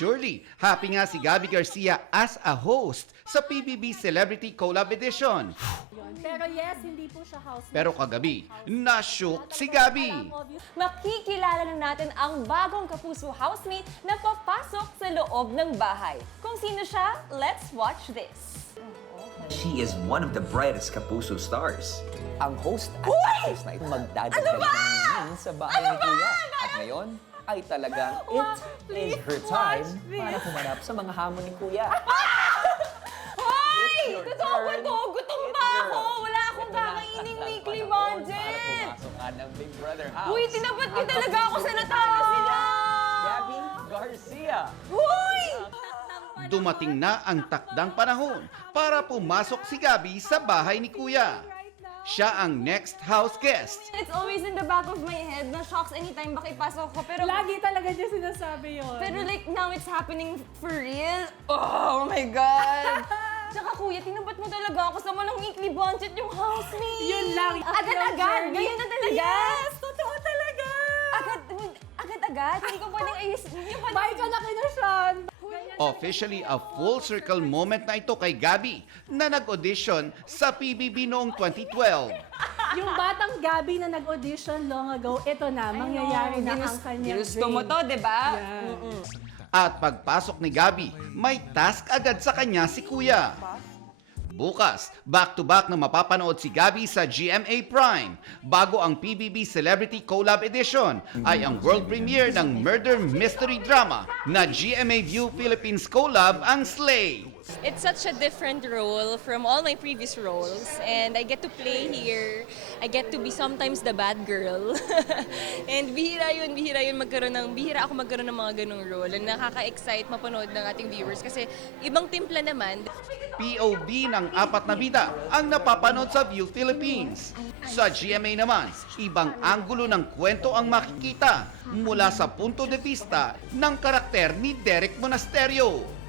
Surely, happy nga si Gabby Garcia as a host sa PBB Celebrity Collab Edition. Pero yes, hindi po siya housemate. Pero kagabi, na-shook si Gabby. Makikilala na natin ang bagong Kapuso housemate na papasok sa loob ng bahay. Kung sino siya, let's watch this. She is one of the brightest Kapuso stars. Ang host at actress na ito magdadagdag Ano ba? ng meaning sa bahay ni Kuya. At ngayon ay talagang it is her time para humanap sa mga hamon ni Kuya. Hoy! your Totoo ba turn. to? Gutom It's ba your- ako? Wala akong Ito na ang kakainin takdang weekly panahon budget. Para pumasok ka ng Big Brother house. Uy, tinapat niyo Ang talaga ako sa natalo sila! Gabby Garcia. Uy! Dumating na ang takdang panahon para pumasok si Gabby sa bahay ni Kuya. Siya ang next house guest. It's always in the back of my head na shocks anytime makipasok ko. Pero Lagi talaga niya sinasabi yun. Pero like, now it's happening for real. Oh my God! Tsaka kuya, tinabat mo talaga ako sa walang weekly budget yung housemate. Yun lang. Agad-agad. Ganyan na talaga. Yes! Totoo talaga! Agad-agad. Hindi ko pwedeng ayusin. Bye ka na kina Sean! Officially a full circle moment na ito kay Gabby na nag-audition sa PBB noong 2012. Yung batang Gabby na nag-audition long ago, ito na, mangyayari na ang kanyang Ginusto mo dream. to, di ba? Yeah. At pagpasok ni Gabby, may task agad sa kanya si Kuya. Bukas, back-to-back na mapapanood si Gabby sa GMA Prime bago ang PBB Celebrity Collab Edition ay ang world premiere ng murder mystery drama na GMA View Philippines Collab ang Slay. It's such a different role from all my previous roles, and I get to play here. I get to be sometimes the bad girl. And bihira yun magkaroon bihira ako magkaroon ng mga ganung role. And nakaka-excite mapanood ng ating viewers kasi ibang timpla naman. POV ng apat na bida ang napapanood sa View Philippines. Sa GMA naman, ibang anggulo ng kwento ang makikita mula sa punto de vista ng karakter ni Derek Monasterio.